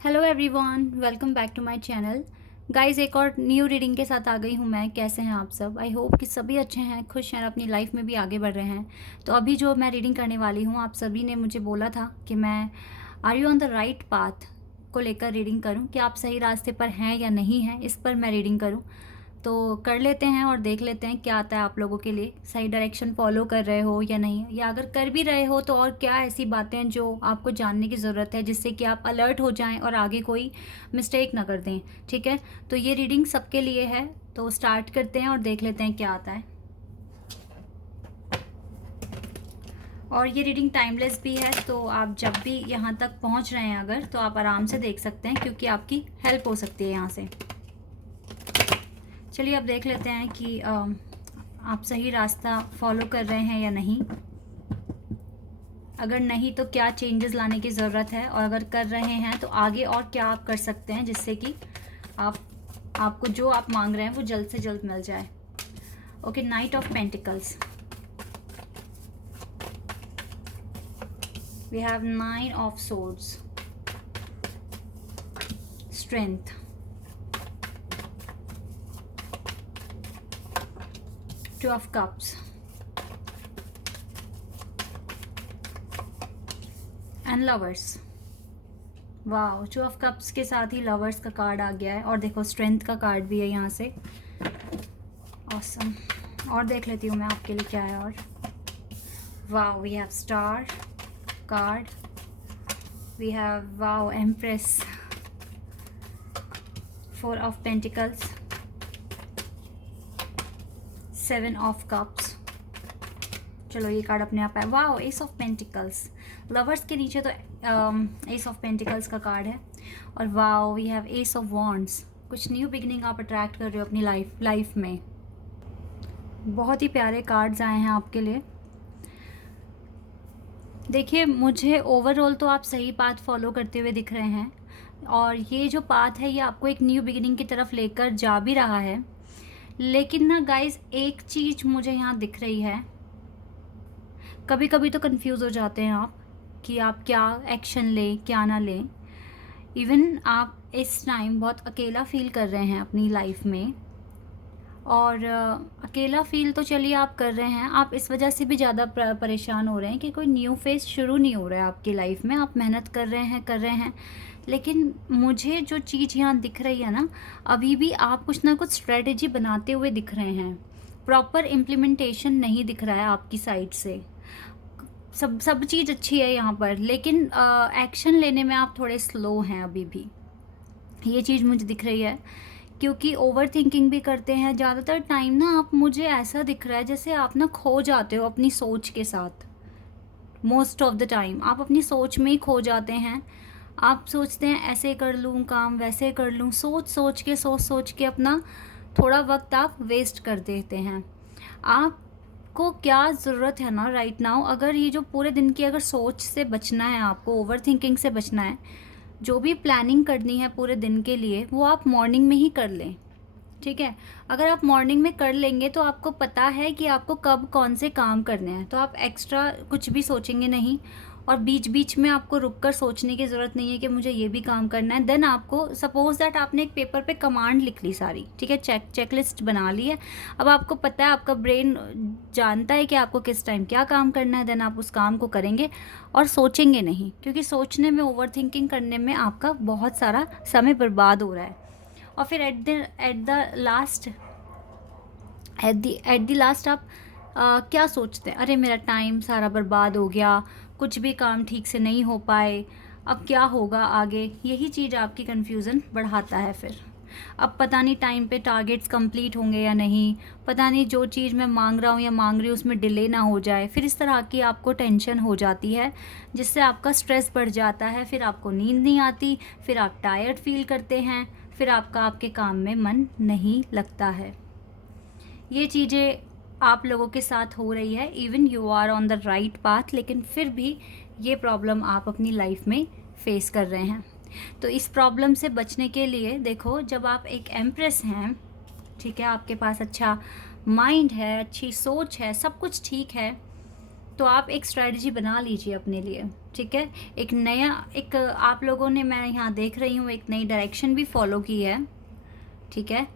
Hello everyone, welcome back to my channel. Guys, एक और new reading के साथ आ गई हूँ मैं। कैसे हैं आप सब? आई होप कि सभी अच्छे हैं, खुश हैं, अपनी लाइफ में भी आगे बढ़ रहे हैं। तो अभी जो मैं रीडिंग करने वाली हूँ, आप सभी ने मुझे बोला था कि मैं are you on the right path को लेकर रीडिंग करूँ, कि आप सही रास्ते पर हैं या नहीं हैं, इस पर मैं रीडिंग करूँ। तो कर लेते हैं और देख लेते हैं क्या आता है आप लोगों के लिए। सही डायरेक्शन फॉलो कर रहे हो या नहीं, या अगर कर भी रहे हो तो और क्या ऐसी बातें हैं जो आपको जानने की ज़रूरत है, जिससे कि आप अलर्ट हो जाएं और आगे कोई मिस्टेक ना कर दें। ठीक है, तो ये रीडिंग सबके लिए है। तो स्टार्ट करते हैं और देख लेते हैं क्या आता है। और ये रीडिंग टाइमलेस भी है, तो आप जब भी यहाँ तक पहुँच रहे हैं अगर, तो आप आराम से देख सकते हैं, क्योंकि आपकी हेल्प हो सकती है यहाँ से। चलिए अब देख लेते हैं कि आप सही रास्ता फॉलो कर रहे हैं या नहीं। अगर नहीं तो क्या चेंजेस लाने की ज़रूरत है, और अगर कर रहे हैं तो आगे और क्या आप कर सकते हैं, जिससे कि आप आपको जो आप मांग रहे हैं वो जल्द से जल्द मिल जाए। Okay, knight of pentacles, we have 9 of swords, strength, two of cups and lovers. वाह, टू ऑफ कप्स के साथ ही लवर्स का कार्ड आ गया है, और देखो स्ट्रेंथ का कार्ड भी है यहाँ से। ऑसम। और देख लेती हूँ मैं आपके लिए क्या है। और वाह, we have star card, we have वाह empress, 4 of pentacles, 7 of cups. चलो ये कार्ड अपने आप है। वाह, एस ऑफ पेंटिकल्स। लवर्स के नीचे तो एस ऑफ पेंटिकल्स का कार्ड है। और वाह, we have ace of wands. कुछ न्यू बिगिनिंग आप अट्रैक्ट कर रहे हो अपनी लाइफ में। बहुत ही प्यारे कार्ड्स आए हैं आपके लिए। देखिए, मुझे ओवरऑल तो आप सही पाथ फॉलो करते हुए दिख रहे हैं, और ये जो पाथ है ये आपको एक न्यू बिगिनिंग की तरफ लेकर जा भी रहा है। लेकिन ना गाइस, एक चीज़ मुझे यहाँ दिख रही है। कभी कभी तो कंफ्यूज हो जाते हैं आप कि आप क्या एक्शन लें क्या ना लें। इवन आप इस टाइम बहुत अकेला फील कर रहे हैं अपनी लाइफ में, और अकेला फील तो चलिए आप कर रहे हैं, आप इस वजह से भी ज़्यादा परेशान हो रहे हैं कि कोई न्यू फेज शुरू नहीं हो रहा है आपकी लाइफ में। आप मेहनत कर रहे हैं, लेकिन मुझे जो चीज़ यहाँ दिख रही है ना, अभी भी आप कुछ ना कुछ स्ट्रेटजी बनाते हुए दिख रहे हैं। प्रॉपर इम्प्लीमेंटेशन नहीं दिख रहा है आपकी साइड से। सब चीज़ अच्छी है यहाँ पर, लेकिन एक्शन लेने में आप थोड़े स्लो हैं अभी भी। ये चीज़ मुझे दिख रही है, क्योंकि ओवर थिंकिंग भी करते हैं ज़्यादातर टाइम ना आप। मुझे ऐसा दिख रहा है जैसे आप ना खो जाते हो अपनी सोच के साथ। मोस्ट ऑफ द टाइम आप अपनी सोच में ही खो जाते हैं। आप सोचते हैं ऐसे कर लूँ काम, वैसे कर लूँ, सोच के अपना थोड़ा वक्त आप वेस्ट कर देते हैं। आपको क्या ज़रूरत है ना राइट नाउ, अगर ये जो पूरे दिन की अगर सोच से बचना है, आपको ओवर थिंकिंग से बचना है, जो भी प्लानिंग करनी है पूरे दिन के लिए वो आप मॉर्निंग में ही कर लें। ठीक है, अगर आप मॉर्निंग में कर लेंगे तो आपको पता है कि आपको कब कौन से काम करने हैं, तो आप एक्स्ट्रा कुछ भी सोचेंगे नहीं। और बीच बीच में आपको रुक कर सोचने की ज़रूरत नहीं है कि मुझे ये भी काम करना है। देन आपको सपोज दैट आपने एक पेपर पे कमांड लिख ली सारी, ठीक है, चेकलिस्ट बना ली है। अब आपको पता है, आपका ब्रेन जानता है कि आपको किस टाइम क्या काम करना है। देन आप उस काम को करेंगे और सोचेंगे नहीं, क्योंकि सोचने में, ओवर थिंकिंग करने में आपका बहुत सारा समय बर्बाद हो रहा है। और फिर एट द लास्ट आप क्या सोचते हैं, अरे मेरा टाइम सारा बर्बाद हो गया, कुछ भी काम ठीक से नहीं हो पाए, अब क्या होगा आगे। यही चीज़ आपकी कन्फ्यूज़न बढ़ाता है फिर। अब पता नहीं टाइम पे टारगेट्स कंप्लीट होंगे या नहीं, पता नहीं जो चीज़ मैं मांग रहा हूँ या मांग रही हूँ उसमें डिले ना हो जाए। फिर इस तरह की आपको टेंशन हो जाती है, जिससे आपका स्ट्रेस बढ़ जाता है। फिर आपको नींद नहीं आती, फिर आप टायर्ड फील करते हैं, फिर आपके काम में मन नहीं लगता है। ये चीज़ें आप लोगों के साथ हो रही है। Even you are on the right path, लेकिन फिर भी ये प्रॉब्लम आप अपनी लाइफ में फेस कर रहे हैं। तो इस प्रॉब्लम से बचने के लिए देखो, जब आप एक एम्प्रेस हैं, ठीक है, आपके पास अच्छा माइंड है, अच्छी सोच है, सब कुछ ठीक है, तो आप एक स्ट्रेटजी बना लीजिए अपने लिए। ठीक है। एक आप लोगों ने, मैं यहाँ देख रही हूँ, एक नई डायरेक्शन भी फॉलो की है, ठीक है।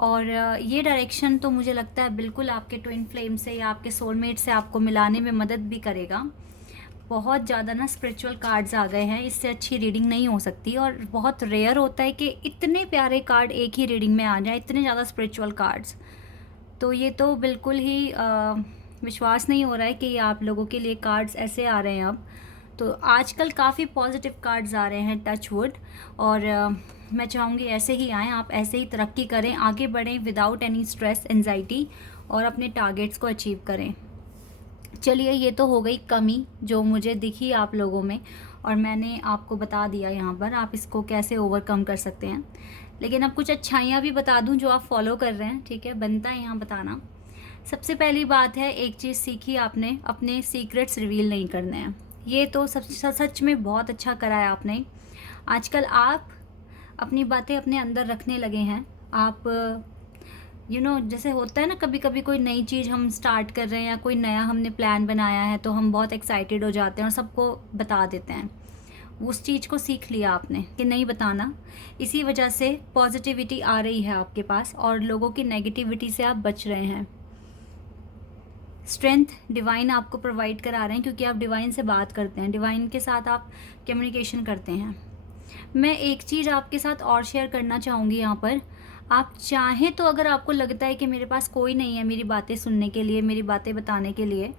और ये डायरेक्शन तो मुझे लगता है बिल्कुल आपके ट्विन फ्लेम से या आपके सोलमेट से आपको मिलाने में मदद भी करेगा। बहुत ज़्यादा ना स्पिरिचुअल कार्ड्स आ गए हैं, इससे अच्छी रीडिंग नहीं हो सकती, और बहुत रेयर होता है कि इतने प्यारे कार्ड एक ही रीडिंग में आ जाए, इतने ज़्यादा स्पिरिचुअल कार्ड्स। तो ये तो बिल्कुल ही विश्वास नहीं हो रहा है कि ये आप लोगों के लिए कार्ड्स ऐसे आ रहे हैं अब। तो आजकल काफ़ी पॉजिटिव कार्ड्स आ रहे हैं, टच वुड। और मैं चाहूँगी ऐसे ही आएँ, आप ऐसे ही तरक्की करें, आगे बढ़ें विदाउट एनी स्ट्रेस एंजाइटी, और अपने टारगेट्स को अचीव करें। चलिए, ये तो हो गई कमी जो मुझे दिखी आप लोगों में, और मैंने आपको बता दिया यहाँ पर आप इसको कैसे ओवरकम कर सकते हैं। लेकिन अब कुछ अच्छाइयाँ भी बता दूँ जो आप फॉलो कर रहे हैं, ठीक है, बनता है यहाँ बताना। सबसे पहली बात है, एक चीज़ सीखी आपने, अपने सीक्रेट्स रिवील नहीं करने हैं। ये तो सच में बहुत अच्छा करा है आपने। आजकल आप अपनी बातें अपने अंदर रखने लगे हैं। आप जैसे होता है ना, कभी कभी कोई नई चीज़ हम स्टार्ट कर रहे हैं या कोई नया हमने प्लान बनाया है तो हम बहुत एक्साइटेड हो जाते हैं और सबको बता देते हैं। उस चीज़ को सीख लिया आपने कि नहीं बताना। इसी वजह से पॉजिटिविटी आ रही है आपके पास और लोगों की नेगेटिविटी से आप बच रहे हैं। स्ट्रेंथ डिवाइन आपको प्रोवाइड करा रहे हैं, क्योंकि आप डिवाइन से बात करते हैं, डिवाइन के साथ आप कम्युनिकेशन करते हैं। मैं एक चीज़ आपके साथ और शेयर करना चाहूँगी यहाँ पर। आप चाहें तो, अगर आपको लगता है कि मेरे पास कोई नहीं है मेरी बातें सुनने के लिए, मेरी बातें बताने के लिए,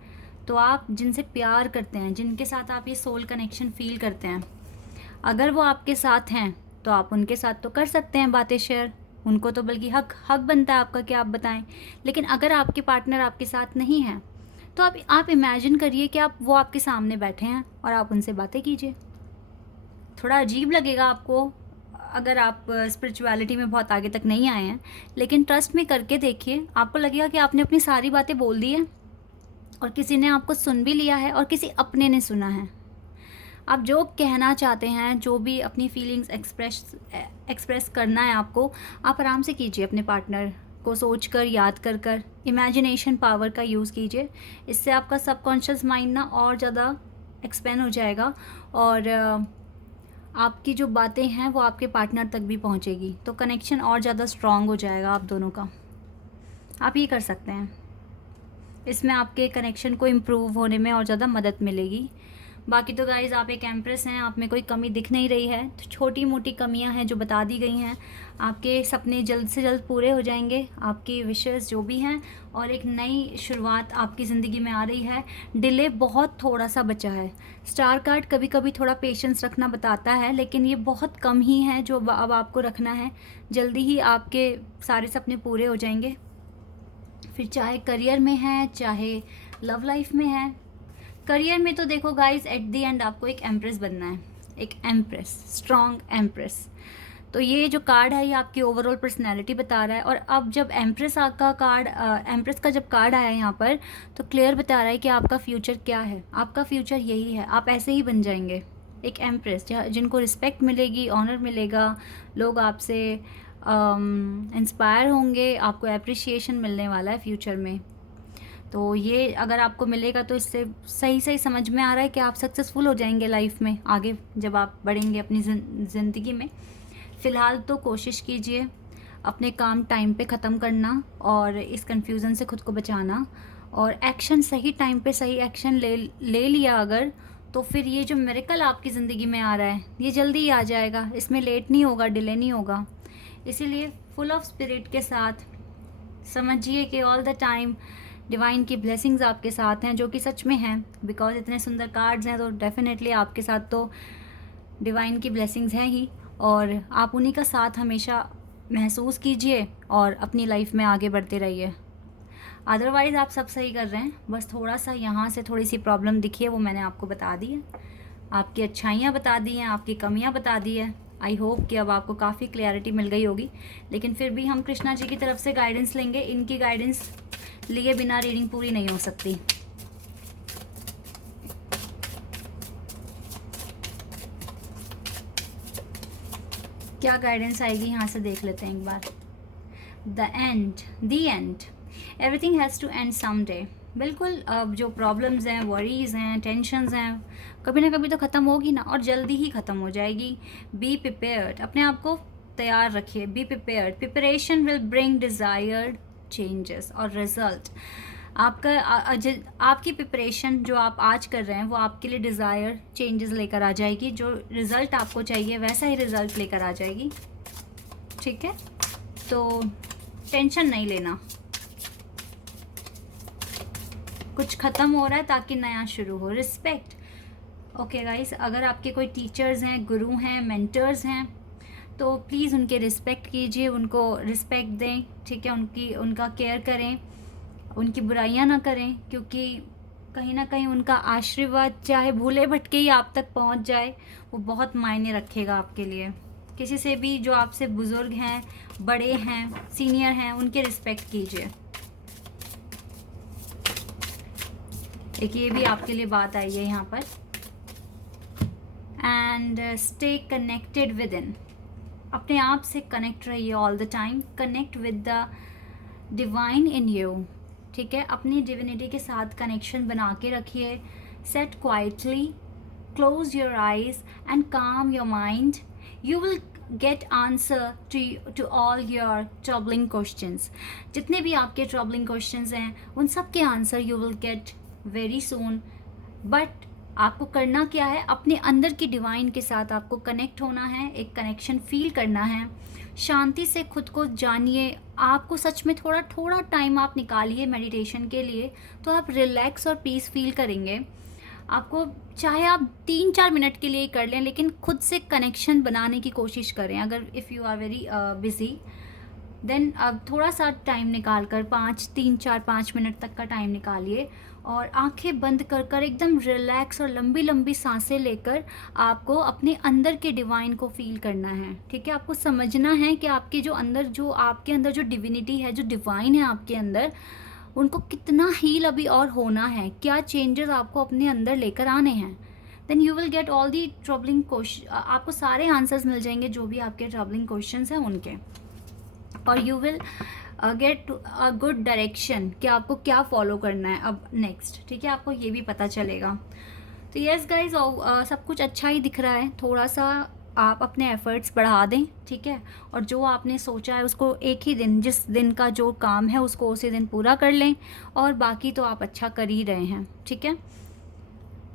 तो आप जिनसे प्यार करते हैं, जिनके साथ आप ये सोल कनेक्शन फील करते हैं, अगर वो आपके साथ हैं तो आप उनके साथ तो कर सकते हैं बातें शेयर। उनको तो बल्कि हक बनता है आपका कि आप बताएं। लेकिन अगर आपके पार्टनर आपके साथ नहीं हैं तो आप इमेजिन करिए कि वो आपके सामने बैठे हैं और आप उनसे बातें कीजिए। थोड़ा अजीब लगेगा आपको अगर आप स्पिरिचुअलिटी में बहुत आगे तक नहीं आए हैं, लेकिन ट्रस्ट में करके देखिए, आपको लगेगा कि आपने अपनी सारी बातें बोल दी हैं और किसी ने आपको सुन भी लिया है और किसी अपने ने सुना है। आप जो कहना चाहते हैं, जो भी अपनी फीलिंग्स एक्सप्रेस करना है आपको, आप आराम से कीजिए। अपने पार्टनर को सोच कर, याद कर इमेजिनेशन पावर का यूज़ कीजिए। इससे आपका सबकॉन्शियस माइंड ना और ज़्यादा एक्सपेंड हो जाएगा और आपकी जो बातें हैं वो आपके पार्टनर तक भी पहुंचेगी, तो कनेक्शन और ज़्यादा स्ट्रॉन्ग हो जाएगा आप दोनों का। आप ये कर सकते हैं, इसमें आपके कनेक्शन को इम्प्रूव होने में और ज़्यादा मदद मिलेगी। बाकी तो गाइज़, आप एक एम्प्रेस हैं, आप में कोई कमी दिख नहीं रही है, तो छोटी मोटी कमियां हैं जो बता दी गई हैं। आपके सपने जल्द से जल्द पूरे हो जाएंगे, आपकी विशेस जो भी हैं, और एक नई शुरुआत आपकी ज़िंदगी में आ रही है। डिले बहुत थोड़ा सा बचा है। स्टार कार्ड कभी कभी थोड़ा पेशेंस रखना बताता है, लेकिन ये बहुत कम ही है जो अब आपको रखना है। जल्दी ही आपके सारे सपने पूरे हो जाएंगे, फिर चाहे करियर में है, चाहे लव लाइफ में है। करियर में तो देखो गाइस, एट द एंड आपको एक एम्प्रेस बनना है, एक एम्प्रेस, स्ट्रॉन्ग एम्प्रेस। तो ये जो कार्ड है ये आपकी ओवरऑल पर्सनैलिटी बता रहा है। और अब जब एम्प्रेस का जब कार्ड आया यहाँ पर, तो क्लियर बता रहा है कि आपका फ्यूचर क्या है। आपका फ्यूचर यही है, आप ऐसे ही बन जाएंगे, एक एम्प्रेस जिनको रिस्पेक्ट मिलेगी, ऑनर मिलेगा, लोग आपसे इंस्पायर होंगे, आपको अप्रिशिएशन मिलने वाला है फ्यूचर में। तो ये अगर आपको मिलेगा तो इससे सही समझ में आ रहा है कि आप सक्सेसफुल हो जाएंगे लाइफ में आगे जब आप बढ़ेंगे अपनी ज़िंदगी में। फ़िलहाल तो कोशिश कीजिए अपने काम टाइम पे ख़त्म करना और इस कन्फ्यूज़न से खुद को बचाना, और एक्शन सही टाइम पे सही एक्शन ले लिया अगर, तो फिर ये जो मिरेकल आपकी ज़िंदगी में आ रहा है ये जल्दी ही आ जाएगा। इसमें लेट नहीं होगा, डिले नहीं होगा। इसीलिए फुल ऑफ स्पिरिट के साथ समझिए कि ऑल द टाइम डिवाइन की ब्लेसिंग्स आपके साथ हैं, जो कि सच में हैं, बिकॉज इतने सुंदर कार्ड्स हैं तो डेफिनेटली आपके साथ तो डिवाइन की ब्लेसिंग्स हैं ही, और आप उन्हीं का साथ हमेशा महसूस कीजिए और अपनी लाइफ में आगे बढ़ते रहिए। अदरवाइज़ आप सब सही कर रहे हैं, बस थोड़ा सा यहाँ से थोड़ी सी प्रॉब्लम दिखी है, वो मैंने आपको बता दी है। आपकी अच्छाइयाँ बता दी हैं, आपकी कमियाँ बता दी है। आई होप कि अब आपको काफ़ी क्लैरिटी मिल गई होगी। लेकिन फिर भी हम कृष्णा जी की तरफ से गाइडेंस लेंगे, इनकी गाइडेंस लिए बिना रीडिंग पूरी नहीं हो सकती। क्या गाइडेंस आएगी यहाँ से देख लेते हैं एक बार। The end everything has to end someday. बिल्कुल, अब जो प्रॉब्लम्स हैं, वरीज़ हैं, टेंशन्स हैं, कभी ना कभी तो ख़त्म होगी ना, और जल्दी ही ख़त्म हो जाएगी। बी प्रिपेयर्ड, अपने आप को तैयार रखिए। Be prepared, preparation will bring desired changes और रिजल्ट। आपकी प्रिपरेशन जो आप आज कर रहे हैं वो आपके लिए डिज़ायर चेंजेस लेकर आ जाएगी। जो रिज़ल्ट आपको चाहिए वैसा ही रिज़ल्ट लेकर आ जाएगी, ठीक है। तो टेंशन नहीं लेना, कुछ ख़त्म हो रहा है ताकि नया शुरू हो। रिस्पेक्ट, ओके गाइस, अगर आपके कोई टीचर्स हैं, गुरु हैं, मेंटर्स हैं, तो प्लीज़ उनके रिस्पेक्ट कीजिए, उनको रिस्पेक्ट दें, ठीक है। उनका केयर करें, उनकी बुराइयां ना करें, क्योंकि कहीं ना कहीं उनका आशीर्वाद चाहे भूले भटके ही आप तक पहुंच जाए, वो बहुत मायने रखेगा आपके लिए। किसी से भी जो आपसे बुज़ुर्ग हैं, बड़े हैं, सीनियर हैं, उनके रिस्पेक्ट कीजिए। एक ये भी आपके लिए बात आई है यहाँ पर। And stay connected with in, अपने आप से कनेक्ट रहिए all the time. Connect with the divine in you, ठीक है। अपनी डिविनिटी के साथ कनेक्शन बना के रखिए। Sit quietly, close your eyes and calm your mind. You will get answer to all your troubling questions. जितने भी आपके ट्रबलिंग क्वेश्चंस हैं उन सब के answer you will get very soon. But आपको करना क्या है, अपने अंदर की डिवाइन के साथ आपको कनेक्ट होना है, एक कनेक्शन फील करना है। शांति से खुद को जानिए। आपको सच में थोड़ा टाइम आप निकालिए मेडिटेशन के लिए, तो आप रिलैक्स और पीस फील करेंगे। आपको चाहे आप 3-4 मिनट के लिए कर लें, लेकिन खुद से कनेक्शन बनाने की कोशिश करें। अगर if you are very busy, then अब थोड़ा सा टाइम निकाल कर 3-4-5 मिनट तक का टाइम निकालिए और आंखें बंद कर कर एकदम रिलैक्स और लंबी लंबी सांसें लेकर आपको अपने अंदर के डिवाइन को फील करना है, ठीक है। आपको समझना है कि आपके अंदर जो डिविनिटी है, जो डिवाइन है आपके अंदर, उनको कितना हील अभी और होना है, क्या चेंजेस आपको अपने अंदर लेकर आने हैं। Then you will get all the troubling question, आपको सारे आंसर्स मिल जाएंगे जो भी आपके ट्रबलिंग क्वेश्चन हैं उनके। और you will get a good direction कि आपको क्या फॉलो करना है अब नेक्स्ट, ठीक है। आपको ये भी पता चलेगा। तो यस गाइज, सब कुछ अच्छा ही दिख रहा है। थोड़ा सा आप अपने एफर्ट्स बढ़ा दें, ठीक है। और जो आपने सोचा है उसको एक ही दिन, जिस दिन का जो काम है उसको उसी दिन पूरा कर लें, और बाकी तो आप अच्छा कर ही रहे हैं, ठीक है।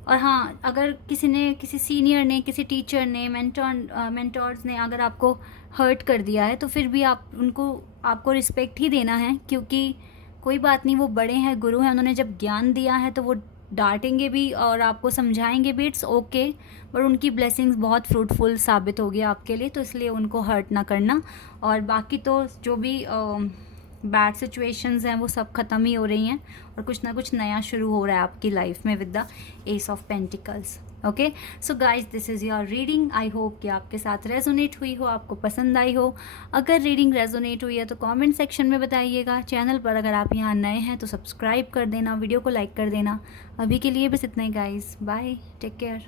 और हाँ, अगर किसी सीनियर ने, किसी टीचर ने, मेंटर्स ने अगर आपको हर्ट कर दिया है, तो फिर भी आपको रिस्पेक्ट ही देना है, क्योंकि कोई बात नहीं, वो बड़े हैं, गुरु हैं, उन्होंने जब ज्ञान दिया है तो वो डांटेंगे भी और आपको समझाएंगे भी, इट्स ओके। बट उनकी ब्लेसिंग्स बहुत फ्रूटफुल साबित होगी आपके लिए, तो इसलिए उनको हर्ट ना करना। और बाकी तो जो भी बैड सिचुएशंस हैं वो सब ख़त्म ही हो रही हैं, और कुछ ना कुछ नया शुरू हो रहा है आपकी लाइफ में with the S of pentacles. Okay, so guys, this is your reading. I hope कि आपके साथ रेजोनेट हुई हो, आपको पसंद आई हो। अगर रीडिंग रेजोनेट हुई है तो कमेंट सेक्शन में बताइएगा। चैनल पर अगर आप यहाँ नए हैं तो सब्सक्राइब कर देना, वीडियो को लाइक कर देना। अभी के लिए बस इतना ही गाइज, बाय, टेक केयर।